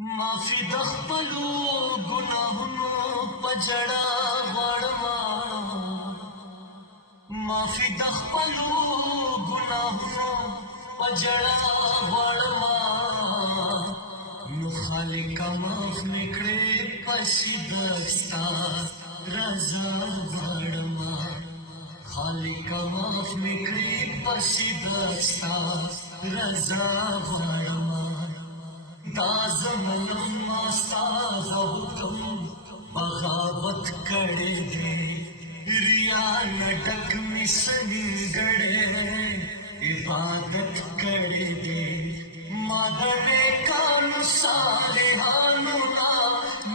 माफी दखपलू गुनाहों पजड़ा वड़मा माफी दखपलू गुनाहों पजड़ा वड़मा खालिका माफ निकड़े पसीदस्ता रजा वड़मा खालिका माफ निकड़े पसीदस्ता रजा वड़मा दाज़मन मास्ता हुक्म बगावत करे दे रिया नटक मिसनी गड़े इबादत करे दे मादरे कान सारे हानुना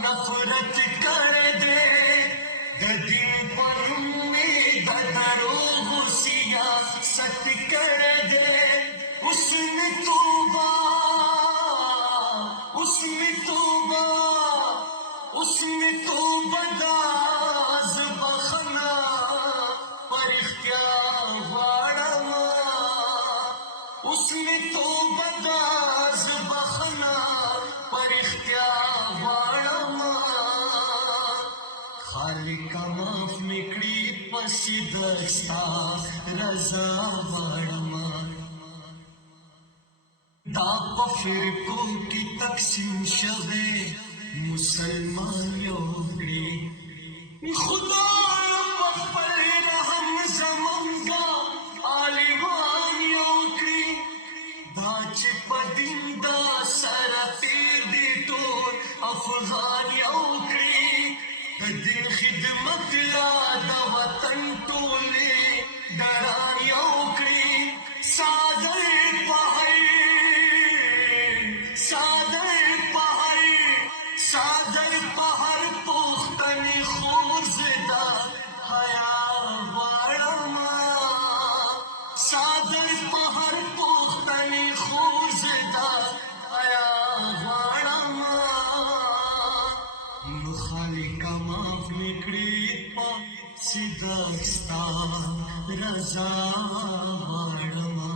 नफरत करे दे दिन पर उम्मीद दरो गुसिया सत करे दे उसने तौबा उसने तो बदाज बखना पर इख्तियार वाड़मा उसने तो बदाज बखना पर इख्तियार वाड़मा खालिका माफ निकड़ी पसीदस्ता रजा वाड़मा दाप फिर को की तकसीम शवे मुसलमान योगड़ी खुदा पर रहम जमंगा आलिवान योगड़ी बाच पदिंदा सरते दे तो अफगान योगड़ी दिन खिदमत याद वतन टोले डरान योगड़ी सादर पहाड़ पुख्तनी खूजदा हया वाड़मा सादर पहाड़ पुख्तनी खूजदा हया वाड़मा खालिका माफ निकड़ी पसीदस्ता रजा वाड़मा।